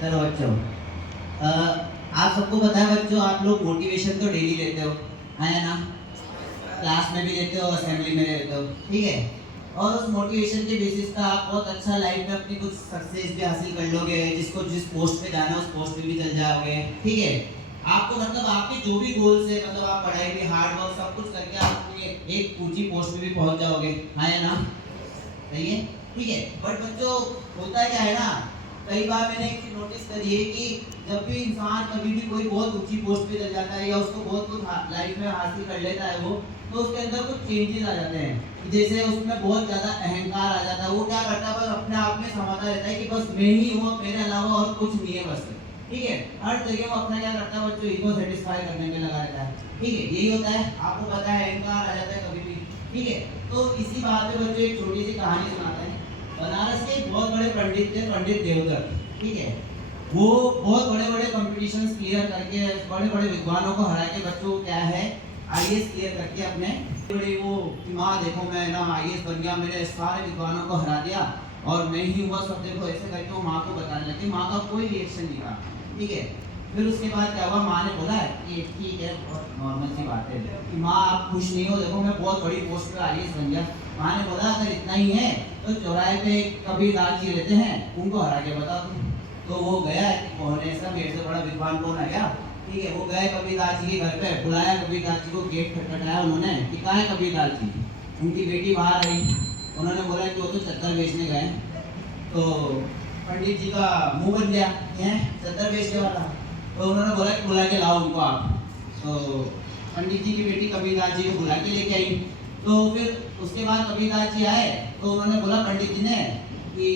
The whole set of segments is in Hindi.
चलो बच्चों, आप सबको पता है बच्चों, आप लोग मोटिवेशन तो डेली लेते हो, है ना? क्लास में भी लेते हो, असेंबली में लेते हो, ठीक है। और उस मोटिवेशन के बेसिस पे आप बहुत अच्छा लाइफ में अपनी कुछ सक्सेस भी हासिल कर लोगे, जिसको जिस पोस्ट पे जाना है उस पोस्ट पे भी चल जाओगे, ठीक है। आपको मतलब आपके जो भी गोल्स है, मतलब आप पढ़ाई भी, हार्ड वर्क सब कुछ करके आप अपनी एक ऊंची पोस्ट पे भी पहुंच जाओगे, है ना? सही है, ठीक है। बट बच्चों, होता क्या है ना, कई बार मैंने एक चीज नोटिस करी है कि जब भी इंसान कभी भी कोई बहुत ऊंची पोस्ट पे चल जाता है या उसको बहुत कुछ लाइफ में हासिल कर लेता है वो, तो उसके अंदर कुछ चेंजेस आ जाते हैं। जैसे उसमें बहुत ज्यादा अहंकार आ जाता है। वो क्या करता है, बस अपने आप में समाता रहता है कि बस मैं ही हूँ, मेरे अलावा और कुछ नहीं है बस, ठीक है। हर जगह वो अपना क्या करता है, बच्चों ईगो सेटिस्फाई करने में लगा रहता है, ठीक है। यही होता है, आपको पता है, अहंकार आ जाता है कभी भी, ठीक है। तो इसी बात पे बच्चों एक छोटी सी कहानी सुनाते हैं। बनारस के एक बहुत बड़े पंडित थे, पंडित देवदत्त, ठीक है। वो बहुत बड़े बड़े कॉम्पिटिशन्स क्लियर करके, बड़े बड़े विद्वानों को हरा के बच्चों क्या है, आईएएस क्लियर करके अपने बड़े वो कि माँ देखो मैं ना आईएएस बन गया, मेरे सारे विद्वानों को हरा दिया और मैं ही हुआ, सब देखो ऐसे करके वो माँ को बताने लगे। माँ का कोई रिएक्शन नहीं रहा, ठीक है। फिर उसके बाद क्या हुआ, माँ ने बोला कि ठीक है, बहुत नॉर्मल सी बात है कि माँ आप खुश नहीं हो, देखो मैं बहुत बड़ी पोस्ट पे आईएएस बन गया। माँ ने बोला अगर इतना ही है तो चौराहे पे कबीरदास जी रहते हैं, उनको हरा के बता तुम। तो वो गया, कौन ऐसा मेरे से बड़ा विद्वान कौन आ गया, ठीक है। वो गए कबीरदास जी के घर पे, बुलाया कबीरदास जी को, गेट खटखटाया उन्होंने कि कहाँ है कबीरदास जी। उनकी बेटी बाहर आई, उन्होंने बोला कि वो तो चद्दर बेचने गए। तो पंडित जी का मुंह बन गया, है चद्दर बेचने वाला। तो उन्होंने बोला कि बुला के लाओ उनको आप। तो पंडित जी की बेटी कबीरदास जी को बुला के लेके आई। तो फिर उसके बाद कबीरदास जी आए, तो उन्होंने बोला पंडित जी ने कि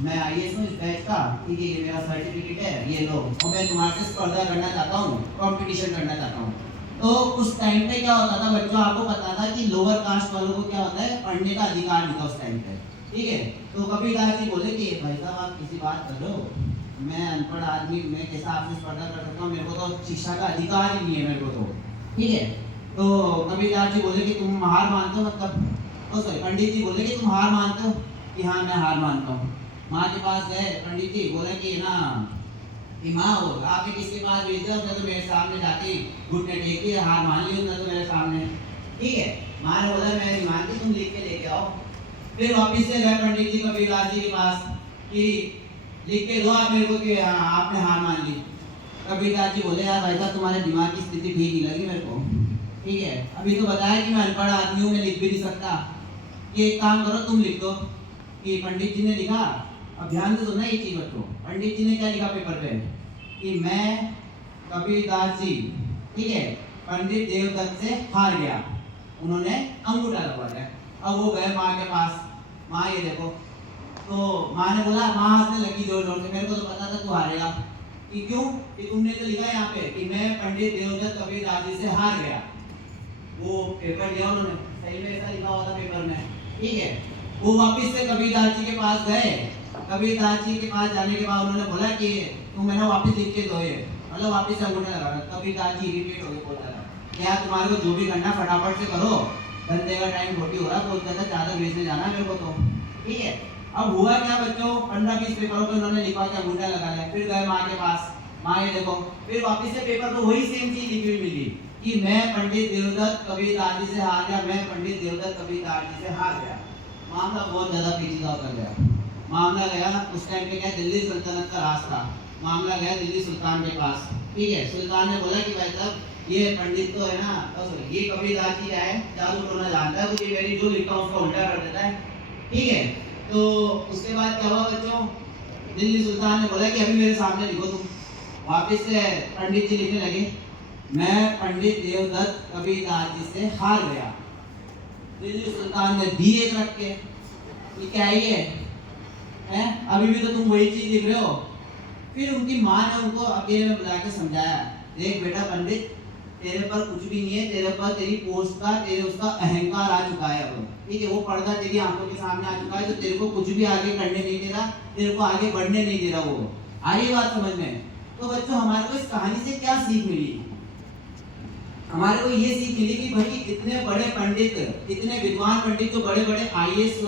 मैं आईएएस हूँ इस बैच का, ठीक है, ये मेरा सर्टिफिकेट है, ये लो, और मैं तुम्हारे से स्पर्धा करना चाहता हूँ, कंपटीशन करना चाहता हूँ। तो उस टाइम पे क्या होता था बच्चों, आपको पता था कि लोअर कास्ट वालों को क्या होता है, पढ़ने का अधिकार नहीं था उस टाइम पे, ठीक है। तो कबीरदास जी बोले कि भाई साहब आप किसी बात कर लो, मैं अनपढ़ आदमी, मैं कैसा आपसे स्पर्धा कर सकता हूँ, मेरे को तो शिक्षा का अधिकार ही नहीं है मेरे को तो, ठीक है। तो कबीरदास जी बोले कि तुम हार मानते हो, मतलब ओ सॉरी पंडित जी बोले कि तुम हार मानते हो, कि हाँ मैं हार मानता हूँ। माँ के पास गए पंडित जी, बोले कि ना कि माँ हो आपके किसके पास भेज दो, उसने तो मेरे सामने जाके घुटने टेक के हार मान ली उसने तो मेरे सामने, ठीक है। माँ ने बोला मैं नहीं मानती, तुम लिख के लेके आओ। फिर वापिस से गए पंडित जी कबीरदास जी के पास कि लिख के दो आप मेरे को कि आपने हार मान ली। कबीरदास जी बोले यार भाई साहब तुम्हारे दिमाग की स्थिति ठीक नहीं लगी मेरे को, ठीक है। अभी तो बताया कि मैं अनपढ़ आदमी हूँ, मैं लिख भी नहीं सकता, ये एक काम करो तुम लिख दो। कि पंडित जी ने लिखा, अब ध्यान से सुनना ये चीज बच्चों, पंडित जी ने क्या लिखा पेपर पे कि मैं कबीरदास जी, ठीक है, पंडित देवदत्त से हार गया। उन्होंने अंगूठा लगा दिया। अब वो गए माँ के पास, माँ ये देखो। तो माँ ने बोला, माँ हंसने लगी जोर जोर से, मेरे को तो पता था तू हारेगा। कि क्यों, कि तुमने तो लिखा है यहाँ पे कि मैं पंडित देवदत्त कबीरदास जी से हार गया। वो पेपर लिया उन्होंने, सही में ऐसा लिखा हुआ था पेपर में, ठीक है। वो वापिस से कबीरदास जी के पास गए। कबीरदास जी के पास जाने के बाद उन्होंने बोला कि तुम मैंने वापस लिख के दो, ये मतलब वापस से अंगूठा लगा। कबीरदास जी इरिटेट हो गए, बोलता था क्या तुम्हारे को जो भी करना फटाफट से करो, धंधे का टाइम खोटी हो रहा, बोलता था ज्यादा बेचने जाना मेरे को तो, ठीक है। अब हुआ क्या बच्चों, 15-20 पेपरों पे उन्होंने लिखा कि अंगूठा लगा लिया। फिर गए माँ के पास, माँ ये देखो। फिर वापिस से पेपर तो वही सेम चीज लिखी हुई मिली कि मैं पंडित देवदत्त कबीरदास जी से हार गया, मैं पंडित देवदत्त कबीरदास जी से हार गया। मामला बहुत ज्यादा पेचीदा होता गया। मामला गया, उस टाइम पे क्या दिल्ली सल्तनत का राज था, मामला गया दिल्ली सुल्तान के पास, ठीक है। सुल्तान ने बोला कि भाई साहब ये पंडित तो है ना, ये कबीरदास जी क्या है, जादू टोना जानता है, तो ये मेरी जो लिखा उसका उल्टा कर देता है, ठीक है। तो उसके बाद क्या हुआ बच्चों, दिल्ली सुल्तान ने बोला कि अभी मेरे सामने लिखो तुम। वापिस से पंडित जी लिखने लगे, मैं पंडित देवदत्त कबीरदास जी से हार गया। दिल्ली सुल्तान ने दी एक रख के, ये क्या है, अभी भी तो तुम वही चीज लिख रहे हो। फिर उनकी माँ ने उनको अकेले में बुला के समझाया, देख बेटा पंडित, तेरे पर कुछ भी नहीं है, तेरे पर तेरी पोस्ट का, तेरे उसका अहंकार आ चुका है अब, ठीक है। वो पर्दा तेरी आंखों के सामने आ चुका है, तो तेरे को कुछ भी आगे करने नहीं दे रहा, तेरे को आगे बढ़ने नहीं दे रहा। वो आ रही बात समझ में? तो बच्चों हमारे को इस कहानी से क्या सीख मिली? हमारे को ये सीख मिली कि भाई इतने बड़े पंडित, इतने विद्वान पंडित जो बड़े बड़े आईएएस,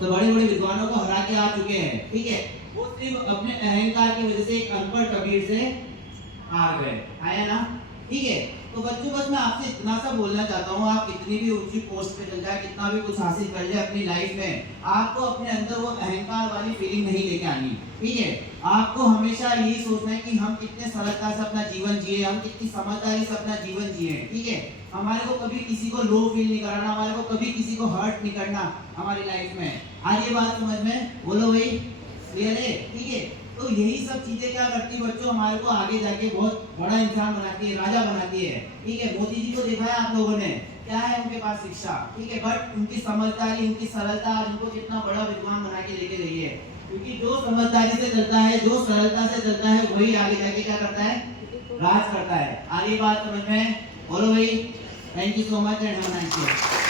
तो बड़े बड़े विद्वानों को हरा के आ चुके हैं, ठीक है। वो सिर्फ अपने अहंकार की वजह से एक अनपढ़ कबीर से हार गए। आया ना? ठीक है। तो बच्चों बस मैं आपसे इतना सा बोलना चाहता हूँ, आप कितनी भी ऊंची पोस्ट पे चल जाए, कितना भी कुछ हासिल कर ले अपनी लाइफ में, आपको अपने अंदर वो अहंकार वाली फीलिंग नहीं लेके आनी। ठीक है। आपको हमेशा यही सोचना है कि हम कितने सरलता से अपना जीवन जिए, हम कितनी समझदारी से अपना जीवन जिए। ठीक है। हमारे को कभी किसी को लो फील नहीं कराना, हमारे को कभी किसी को हर्ट नहीं करना हमारी लाइफ में। आ रही बात समझ में? बोलो भाई, क्लियर है? ठीक है। तो यही सब चीजें क्या करती है बच्चों, हमारे को आगे जाके बहुत बड़ा इंसान बनाती है, राजा बनाती है। ठीक है। मोदी जी को देखा है आप लोगों ने, क्या है उनके पास शिक्षा, ठीक है, बट उनकी समझदारी, उनकी सरलता आज उनको कितना बड़ा विद्वान बना के लेके गई है। क्योंकि जो समझदारी से चलता है, जो सरलता से चलता है, वही आगे जाके क्या करता है, राज करता है। आगे बात समझ में? बोलो भाई। Thank you so much and have a nice day.